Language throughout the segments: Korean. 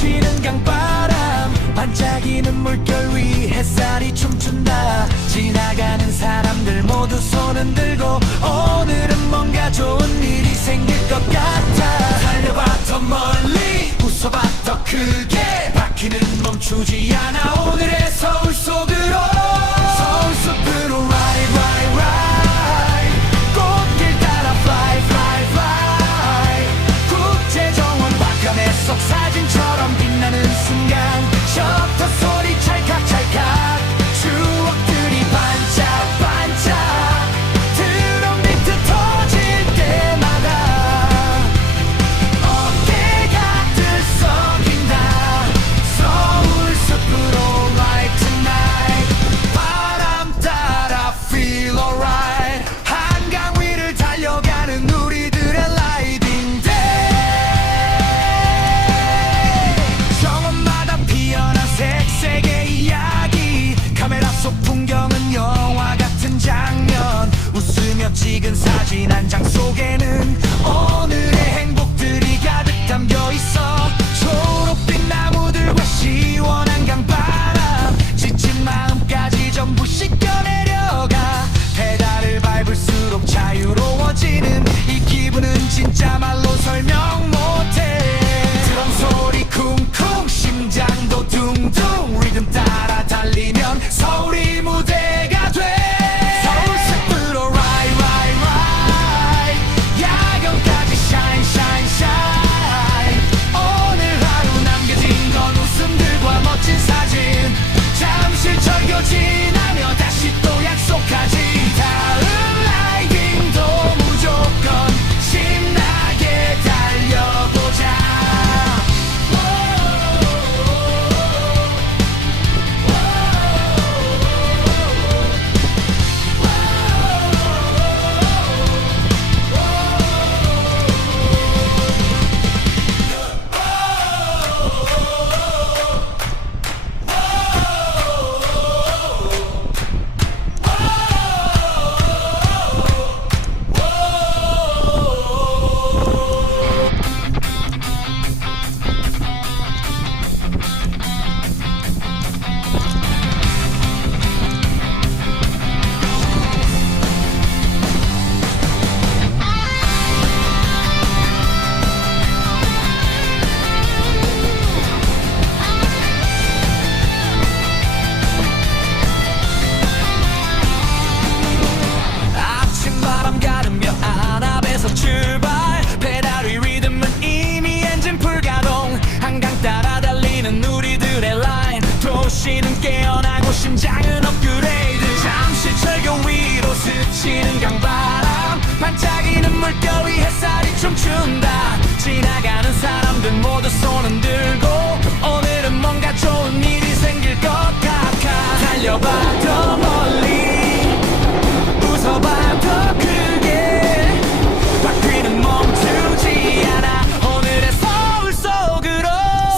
스치는 강바람 반짝이는 물결 위 햇살이 춤춘다. 지나가는 사람들 모두 손은 들고 오늘은 뭔가 좋은 일이 생길 것 같아. 달려봐 더 멀리 웃어봐 더 크게 바퀴는 멈추지 않아. 오늘의 서울 속으로 서울 숲으로 ride ride ride 꽃길 따라 fly fly fly 국제정원 박람회 속 사진처럼 빛나는 순간 셔터 소리 찰칵찰칵 추억들이 반짝반짝 드럼 비트 터질 때마다 어깨가 들썩인다. 서울 숲으로 ride tonight 바람 따라 feel alright 한강 위를 달려가는 우리들의 라이딩 정원마다 피어난 색색의 이야기 카메라 속 풍경은 영화 같은 장면 웃으며 찍은 사진 한 장 속에는 오늘의 행복들이 가득 담겨 있어. 초록빛 나무들과 시원한 강바람 지친 마음까지 전부 씻겨내려가. 페달을 밟을수록 자유로워지는 이 기분은 진짜 말로 설명 못해. 드럼 소리 쿵쿵 심장도 둥둥 리듬 따라 달리면 서울이 무대가 돼. 서울 숲으로 ride ride ride 야경까지 shine shine shine 오늘 하루 남겨진 건 웃음들과 멋진 사진 잠시 절교 지나며 다시 또 약속하지. 다음 라이딩도 무조건 신나게 달려보자. 아침바람 가르며 안압에서 출발 페달 위 리듬은 이미 엔진 풀가동 한강 따라 달리는 우리들의 라인 도시는 깨어나고 심장은 업그레이드 잠시 절교 위로 스치는 강바람 반짝이는 물결 위 햇살이 춤춘다. 지나가는 사람들 모두 손은 들고 오늘은 뭔가 좋은 일이 생길 것 같아. 달려봐 더 멀리 웃어봐 더 크게 바퀴는 멈추지 않아. 오늘의 서울 속으로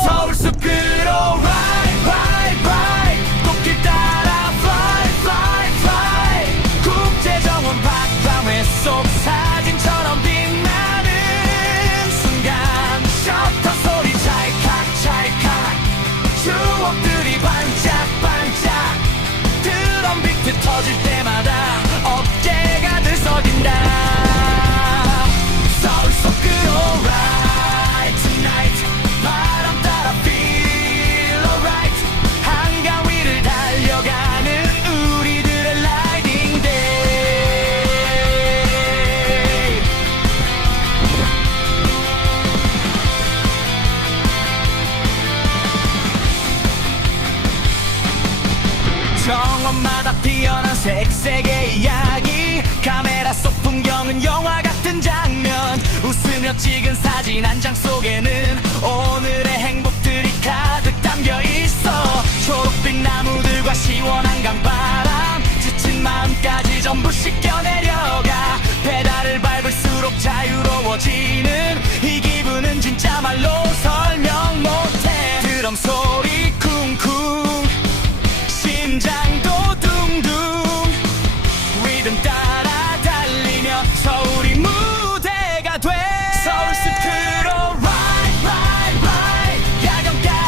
서울 숲으로 ride ride ride 꽃길 따라 fly fly fly 국제정원 박람회 속 사진처럼 빛나는 순간 셔터 소리 찰칵찰칵 추억들이 반짝반짝 드럼 비트 터질 때마다 어깨가 들썩인다. 서울 속으로 ride tonight 바람 따라 feel alright 한강 위를 달려가는 우리들의 라이딩 데이. 정원마다 피어난 색색의 이야기 카메라 속 풍경은 영화 같은 장면 웃으며 찍은 사진 한 장 속에는 오늘의 행복들이 가득 담겨 있어. 초록빛 나무들과 시원한 강바람 지친 마음까지 전부 씻겨내려가. 페달을 밟을수록 자유로워지는 이 기분은 진짜 말로 설명 못해. 드럼 소리 쿵쿵 심장도 둥둥 리듬 따라 달리며 서울이 무대가 돼. 서울 숲으로 ride ride ride 야경까지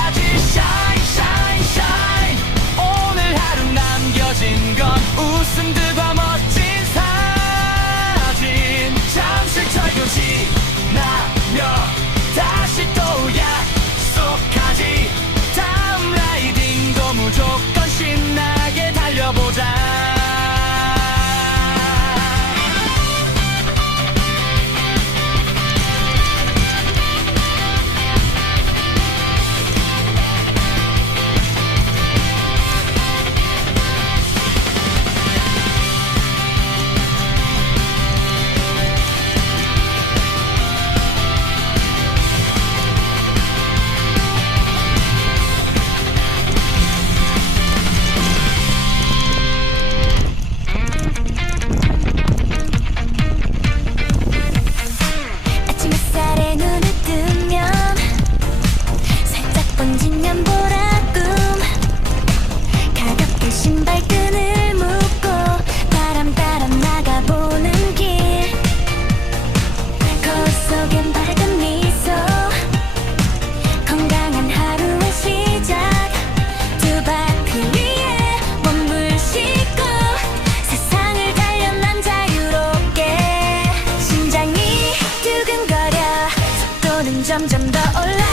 점점 더 올라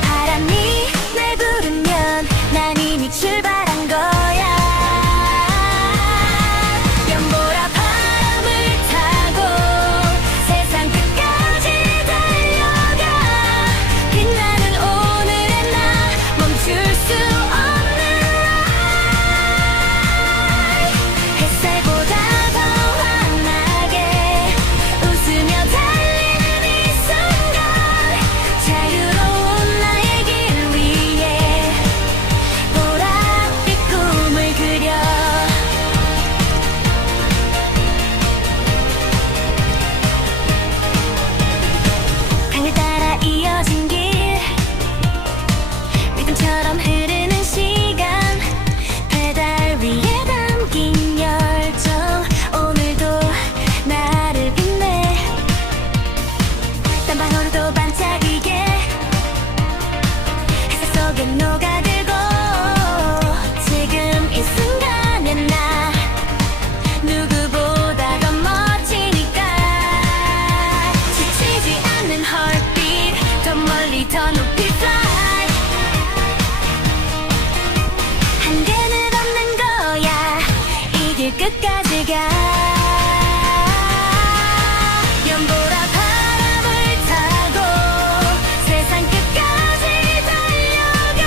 바람이 날 부르면 난 이미 출발한 거야 연보라 바람을 타고 세상 끝까지 달려가 빛나는 오늘의 나 멈출 수 없는 light 햇살보다 더 환하게 웃으며 달리는 이 순간 자유로운 나의 길 위에 보랏빛 꿈을 그려 강을 따라 이어진 길 리듬처럼 흐르는 시간 페달 위에 담긴 열정 오늘도 나를 빛내 땀방울도 반짝이게 햇살 속에 녹아들고 지금 이 순간에 나 누구보다 더 멋지니까 지치지 않는 heartbeat 더 멀리 더 높이 fly 한계는 없는 거야 이 길 끝까지 가 연보라 바람을 타고 세상 끝까지 달려가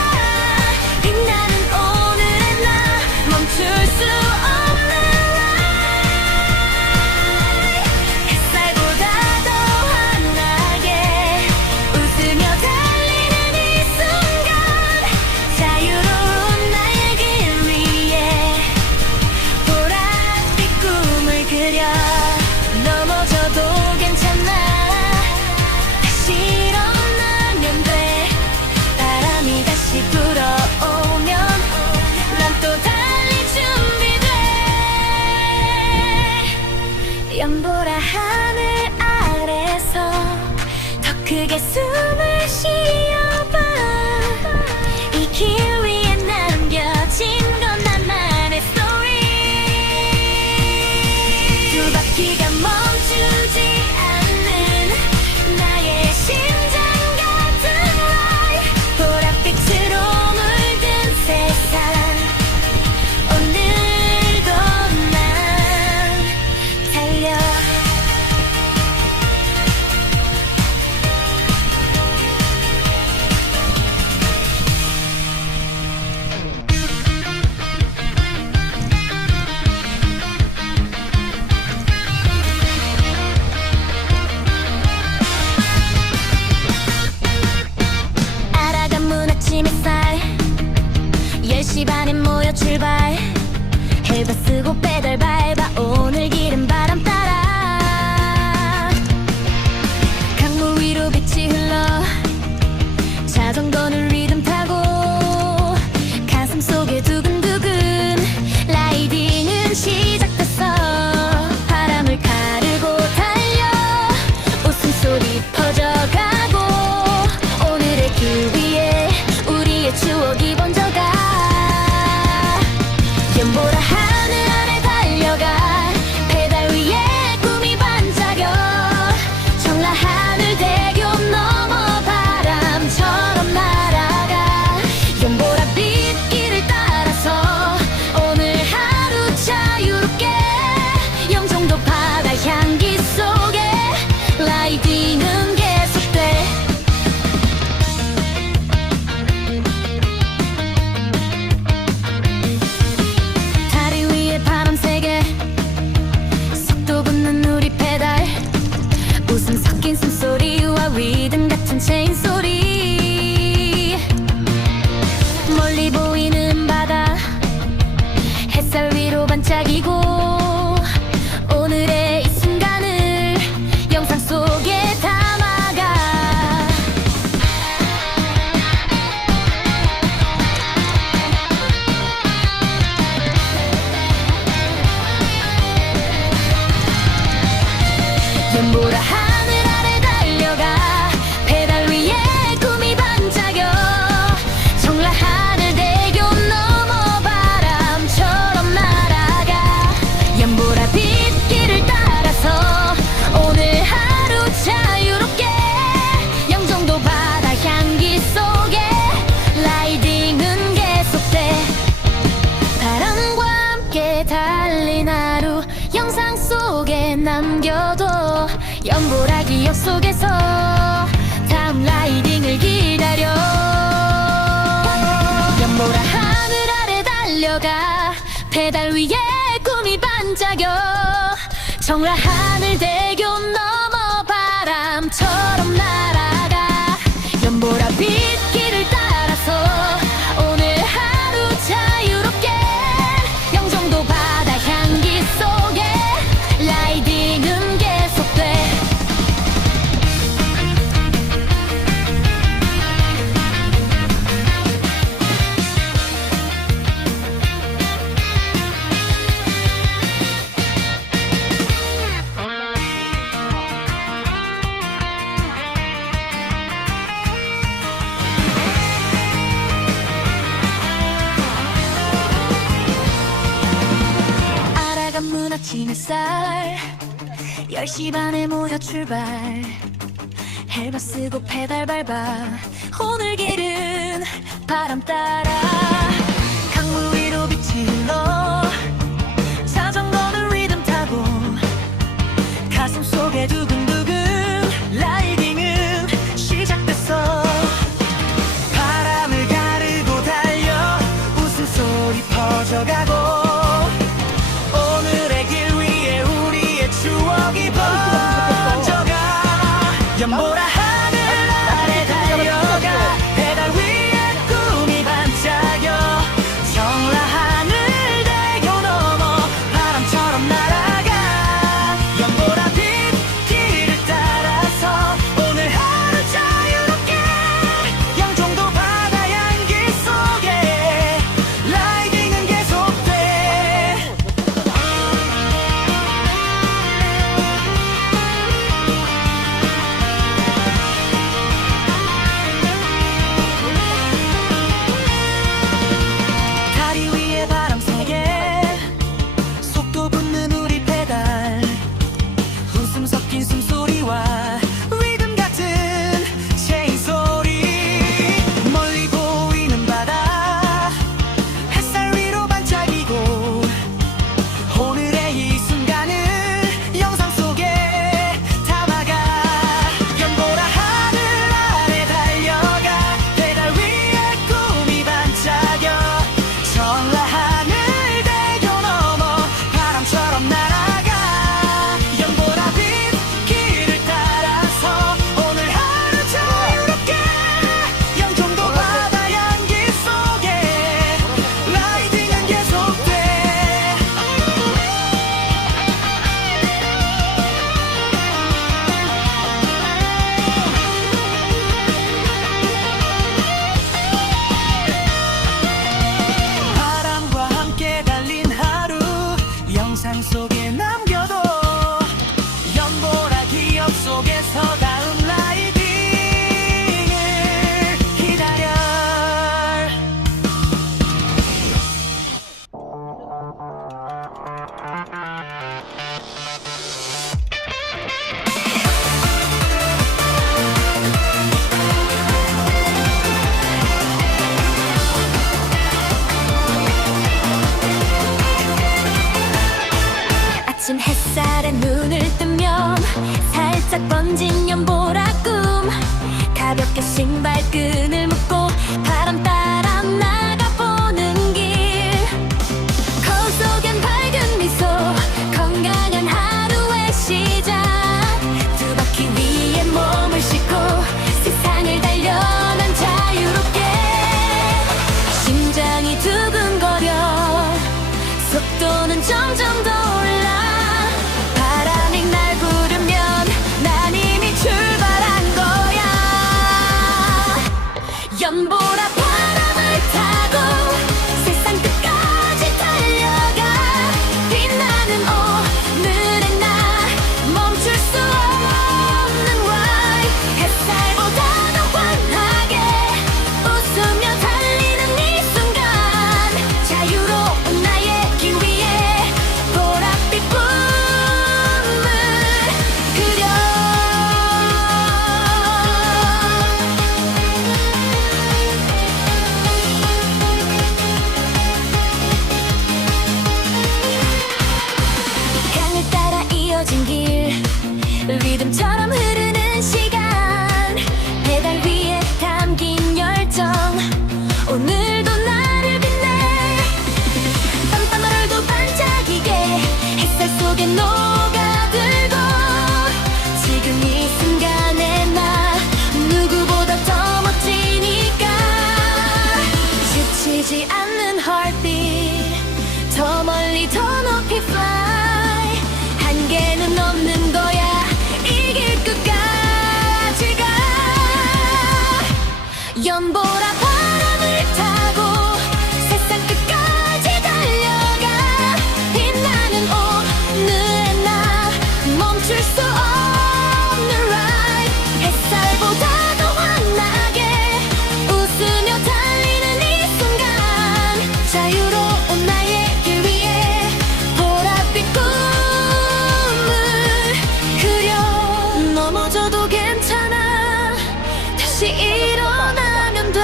빛나는 오늘의 나 멈출 수 없는 light 햇살보다 더 환하게 웃으며 달리는 이 순간 자유로운 나의 길 위에 보랏빛 꿈을 그려 넘어져도 괜찮아 다시 일어나면 돼 바람이 다시 불어오면 난 또 달릴 준비돼 연보라 하늘 아래서 더 크게 숨을 쉬어봐 이 길 위에 남겨진 건 나만의 story 두 바퀴가 멈추지 않는 나의 심장 같은 life 보랏빛으로 물든 세상 오늘도 난 달려 알아간 문 아침 햇살 10시 반에 모여 출발 헬바 쓰고 페달 밟아 오늘 길은 바람 따라 강물 위로 빛이 흘러 자전거는 리듬 타고 가슴 속에 두근두근 라이딩은 시작됐어 바람을 가르고 달려 웃음소리 퍼져가고 오늘의 길 위에 우리의 추억이 번져가 연보라 하늘 아래 달려가 페달 위에 꿈이 반짝여 청라하늘 대교 넘어 바람처럼 날아가 연보라 빛길을 따라서 오늘 하루 자유롭게 영종도 바다 향기 속에 라이딩은 계속돼 다리 위에 바람 세게 속도 붙는 우리 페달 웃음 섞인 숨소리와 리듬 같은 체인 소리 멀리 보이는 바다 햇살 위로 반짝이고 오늘의 이 순간을 영상 속에 담아가 연보라 하늘 아래 달려가 페달 위에 암석 속에서 다음 라이딩을 기다려. 연보라 하늘 아래 달려가 페달 위에 꿈이 반짝여. 청라 하늘대교 넘어 바람처럼 날아가. 연보라 빛길을 따라서 오늘 하루 자유롭게 영종도 바다 향기 속에 라이딩은 계속돼. 아라간 문 아침 햇살 10시 반에 모여 출발. 헬멧 쓰고 페달 밟아 오늘 길은 바람 따라. 강물 위로 빛이 흘러 자전거는 리듬 타고 가슴 속에 두근두근 라이딩은 시작됐어. 바람을 가르고 달려 웃음소리 퍼져가고 오늘의 길 위에 우리의 추억이 번져가. 연보라 하늘 아래 달려가 페달 위에 꿈이 반짝여. 청라 하늘대교 넘어 바람처럼 날아가. 연보라 빛길을 따라서 오늘 하루 자유롭게 영종도 바다 향기 속에 라이딩은 계속돼. 다리 위에 바람 세게 속도 붙는 우리 페달. 웃음 섞인 숨소리와 리듬 같은 체인 소리. 멀리 보이는 바다 햇살 위로 반짝이고 오늘의 이 순간을 영상 속에 담아가. 연보라 하늘 아래 달려가 페달 위에 꿈이 반짝여. 청라 하늘대교 넘어 바람처럼 날아가. 연보라 빛길을 따라서 오늘 하루 자유롭게 영종도 바다 향기 속에 라이딩은 계속돼. 바람과 함께 달린 하루 영상 속에 남겨둬. 연보라 기억 속에서 다음 라이딩을 기다려. 아침 햇살에 눈을 뜨면 살짝 번진 연보라 꿈. 가볍게 신발끈을 묶고 바람 따라 나가보는 길. 거울 속엔 밝은 미소 건강한 하루의 시작. 두 바퀴 위에 몸을 싣고 세상을 달려 난 자유롭게. 심장이 두근거려 속도는 점점 더 올라. 바람이 날 부르면 난 이미 출발한 거야. 연보라 바람을 타고 세상 끝까지 달려가. 빛나는 오늘의 날 멈출 수 없는 ride. 햇살보다 더 환하게 웃으며 달리는 이 순간. 자유로운 나의 길 위에 보랏빛 꿈을 그려. 멈추지 않는 heartbeat 더 멀리 더 높이 fly 한계는 없는 거야 이길 끝까지 가 연보라 바람을 타고 세상 끝까지 달려가 빛나는 오늘의 나 멈출 수 없는 ride 햇살보다 더 환하게 웃으며 달리는 이 순간 자유로운 나의 길 위에 보랏빛 꿈을 그려 넘어져도 괜찮아 다시 일어나면 돼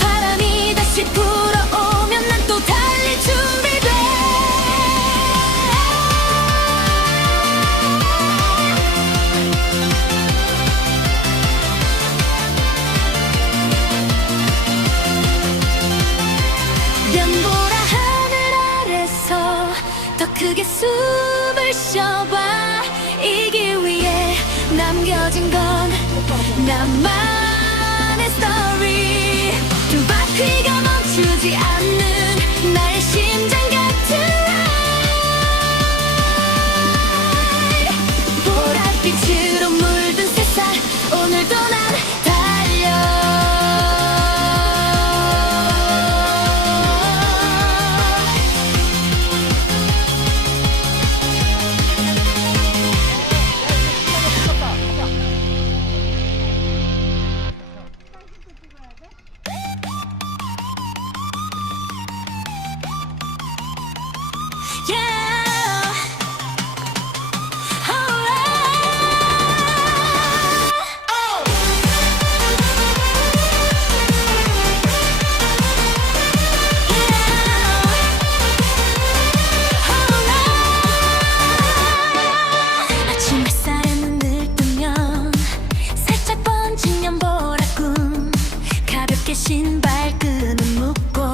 바람이 다시 불어오면 난 또 달릴 준비돼 연보라 하늘 아래서 더 크게 숨을 쉬어봐 이 길 위에 남겨진 건 나만의 스토리 두 바퀴가 멈추지 않는 나의 심장 같은 ride 보랏빛으로 물든 세상 오늘도 난 달려 Yeah. 아침 햇살에 눈을 뜨면 살짝 번진 연보라꿈 가볍게 신발끈을 묶고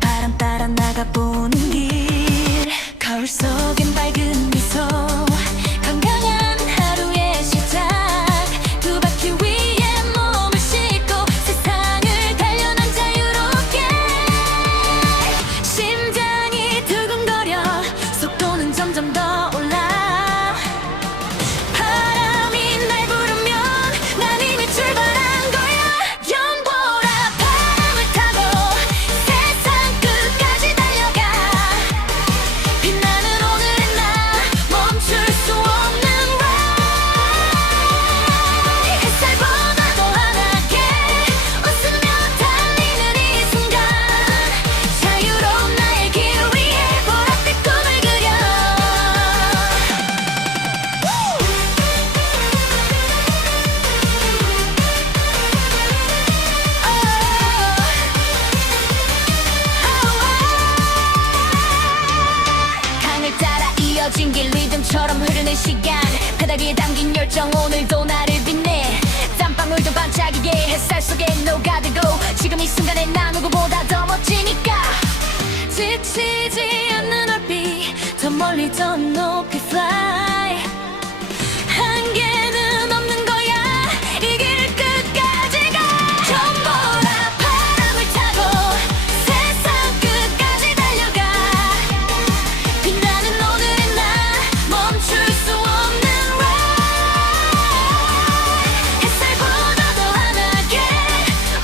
바람 따라 나가보는 길 거울 속엔 밝은 미소 건강한 하루의 시작 두 바퀴 위에 몸을 싣고 세상을 달려 난 자유롭게 심장이 두근거려 속도는 점점 더 올라 바람이 날 부르면 난 이미 출발한 거야 연보라 바람을 타고 세상 끝까지 달려가 빛나는 오늘의 나 멈출 수 없는 ride 햇살보다 더 환하게 웃으며 달리는 이 순간 자유로운 나의 길 위에 보랏빛 꿈을 그려 강을 따라 이어진 길 리듬처럼 흐르는 시간 페달 위에 담긴 열정 오늘도 나를 빛내 땀방울도 반짝이게 햇살 속에 녹아들고 지금 이 순간에 나 누구보다 더 멋지니까 지치지 않는 얼빛 더 멀리 더 높이 fly 한계는 없는 거야 이 길 끝까지 가 연보라 바람을 타고 세상 끝까지 달려가 빛나는 오늘의 나 멈출 수 없는 ride 햇살보다 더 환하게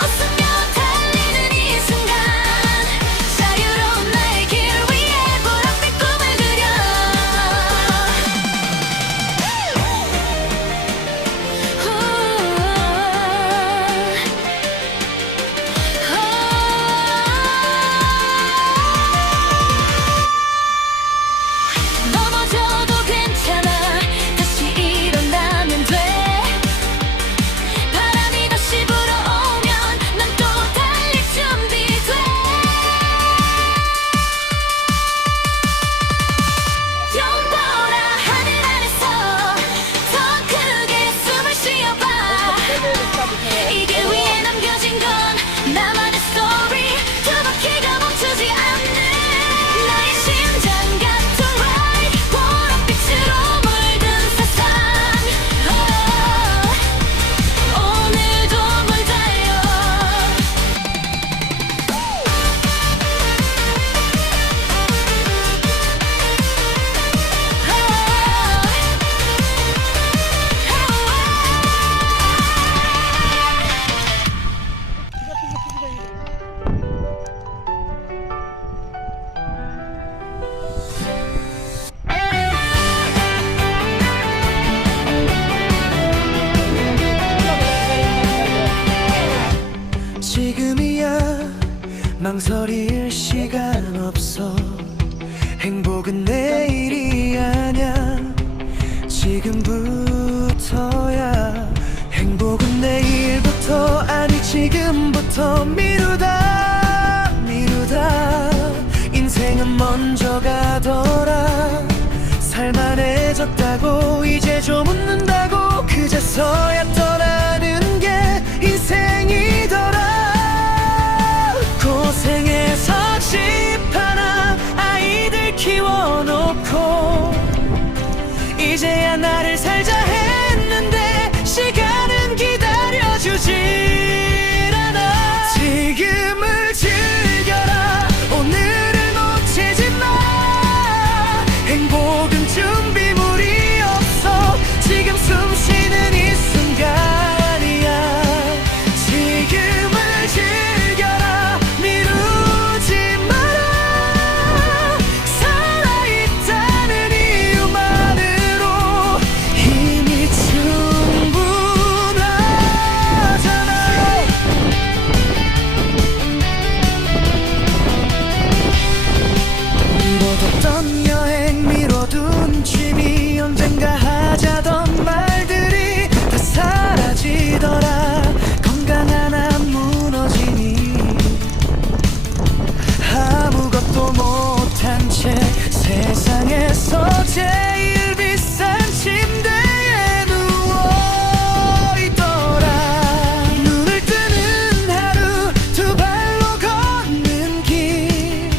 웃으며 달리는 이 순간 자유로운 나의 길 위에 보랏빛 꿈을 그려 망설일 시간 없어. 행복은 내일이 아냐, 지금부터야. 행복은 내일부터 아니 지금부터. 미루다 미루다 인생은 먼저 가더라. 살만해졌다고 이제 좀 웃는다고 그제서야 떠나는 게 인생이더라. 고생해서 집 하나 아이들 키워놓고 이제야 나를 살자 했는데 시간은 기다려주질 않아. 지금을 즐겨라. 오늘을 놓치지 마. 행복은 준비물이 없어. 지금 숨 쉬는 이 순간이야. 지금을 즐겨라. 미루지 마라. 살아있다는 이유만으로 이미 충분하잖아. 미뤄뒀던 여행, 미뤄둔 취미, 언젠가 하자던 말들이 다 사라지더라. 건강 하나 무너지니 아무것도 못한 채 세상에서 제일 비싼 침대에 누워있더라. 눈을 뜨는 하루, 두 발로 걷는 길,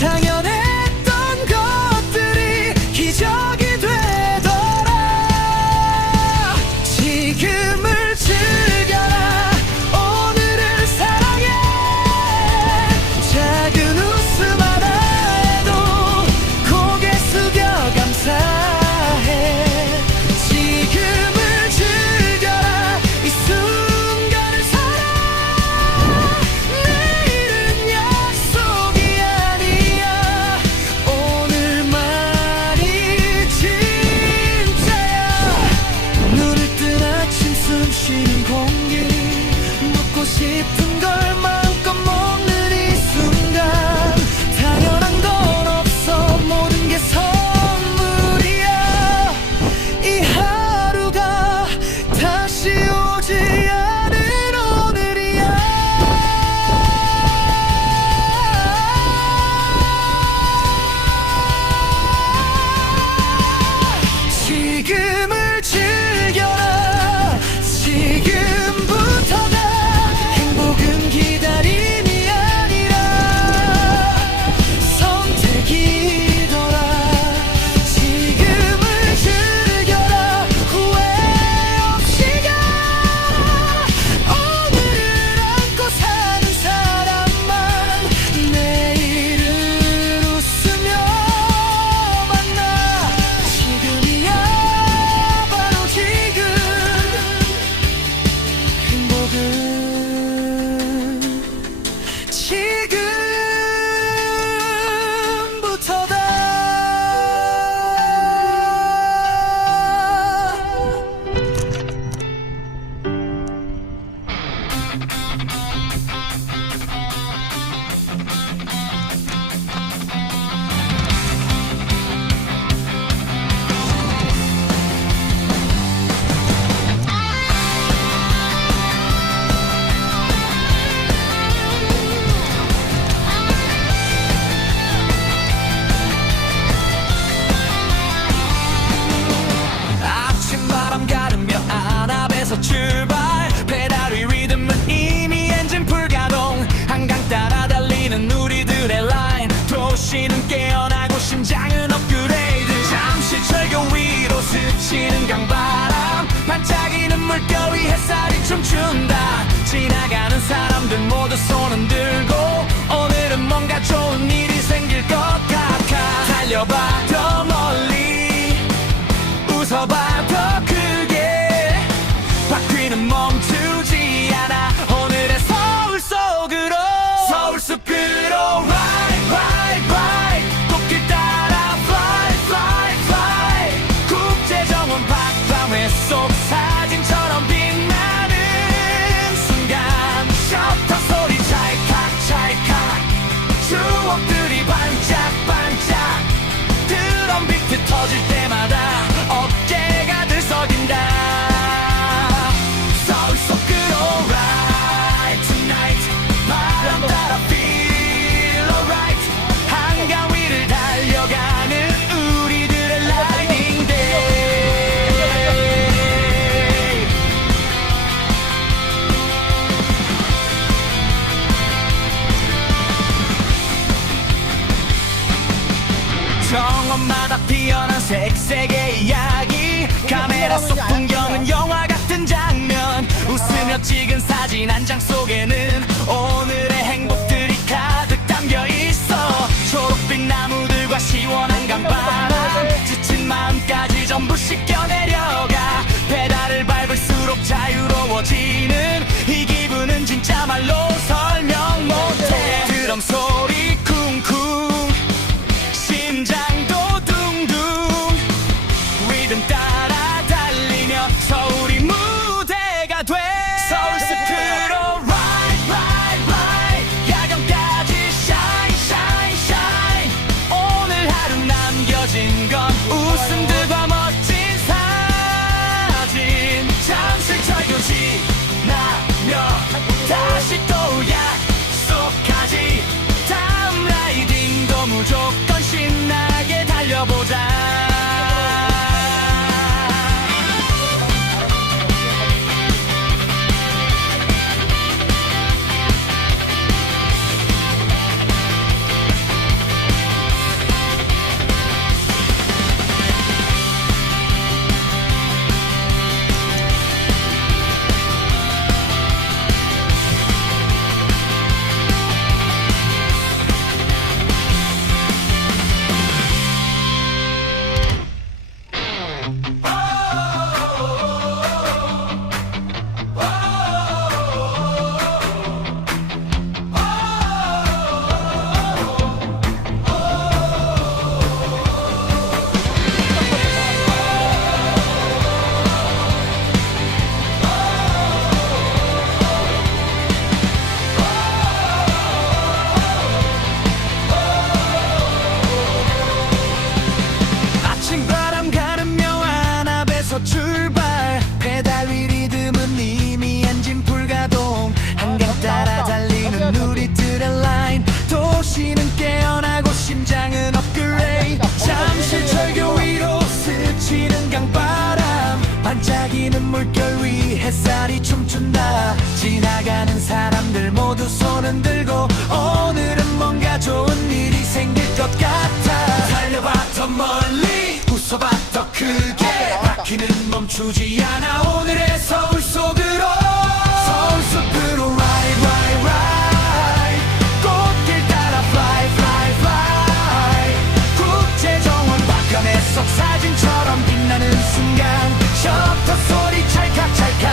당연했던 것들이 기적이 되더라. 지금을 즐겨라. 오늘을 사랑해. 작은 웃음 하나에도 고개 숙여 감사해. 지금을 즐겨라. 이 순간을 살아. 내일은 약속이 아니야. 오늘만이 진짜야. 눈을 뜬 아침 숨 쉬는 공기, 먹고 싶은 걸 마음껏 먹는 이 순간. 당연한 건 없어. 모든 게 선물이야. 이 하루가 다시 오지 않을 오늘이야. 지금을 즐겨라. 지금부터가 행복은 기다림이 아니라 선택이더라. 지금을 즐겨라. 후회 없이 가. 오늘을 안고 사는 사람만 내일을 웃으며 만나. 지금이야 바로 지금. 행복은 지금부터다. 아침바람 가르며 안압에서 출발. 페달 위 리듬은 이미 엔진 풀가동. 한강 따라 달리는 우리들의 라인. 도시는 깨어나고 심장은 업그레이드. 잠시 철교 위로 스치는 강바람. 반짝이는 물결 위 햇살이 춤춘다. 지나가는 사람들 모두 손은 들고 오늘은 뭔가 좋은 일이 생길 것 같아. 달려봐 더 멀리, 웃어봐 더 크게. 바퀴는 멈추지 않아. 오늘의 서울 속으로, 서울 숲으로 ride ride ride. 꽃길 따라 fly fly fly. 국제정원 밤의 속 사진처럼 빛나는 곳곳마다 피어난 색색의 이야기 카메라 속 풍경은 영화 같은 장면 웃으며 찍은 사진 한 장 속에는 오늘의 행복들이 가득 담겨 있어 초록빛 나무들과 시원한 강바람 지친 마음까지 전부 씻겨내려가 페달을 밟을수록 자유로워지는 이 기분은 진짜 말로 설명 못해 드럼 소리 쿵쿵 심장도 둥둥 리듬 따라 달리며 서울이 무대가 돼 서울 숲으로 ride ride ride 야경까지 shine shine shine 오늘 하루 남겨진 건 웃음들과 멋진 사진 잠시 절교 지나며 다시 또 약속하지 다음 라이딩도 무조건 신나게 달려보자 아침바람 가는 묘한 앞에서 출발 페달 위 리듬은 이미 엔진 불가동 한강 따라 달리는 누리들의 라인 도시는 깨어나고 심장은 업그레이드 잠시 절교 위로 스치는 강바람 반짝이는 물결 위 햇살이 춤춘다 지나가는 사람들 모두 손은 들고 오늘은 뭔가 좋은 일이 생길 것 같아 달려봐 더 멀리 웃어봐 더 크게 바퀴는 멈추지 않아 오늘의 서울 속으로 서울 숲으로 ride ride ride 꽃길 따라 fly fly fly 국제정원 박람회 속 사진처럼 빛나는 순간 셔터 소리 찰칵찰칵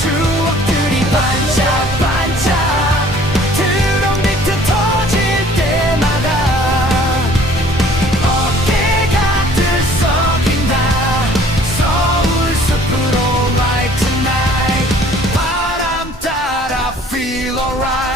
추억들이 반짝 반짝 드럼 비트 터질 때마다 어깨가 들썩인다 서울 숲으로 ride tonight 바람 따라 feel alright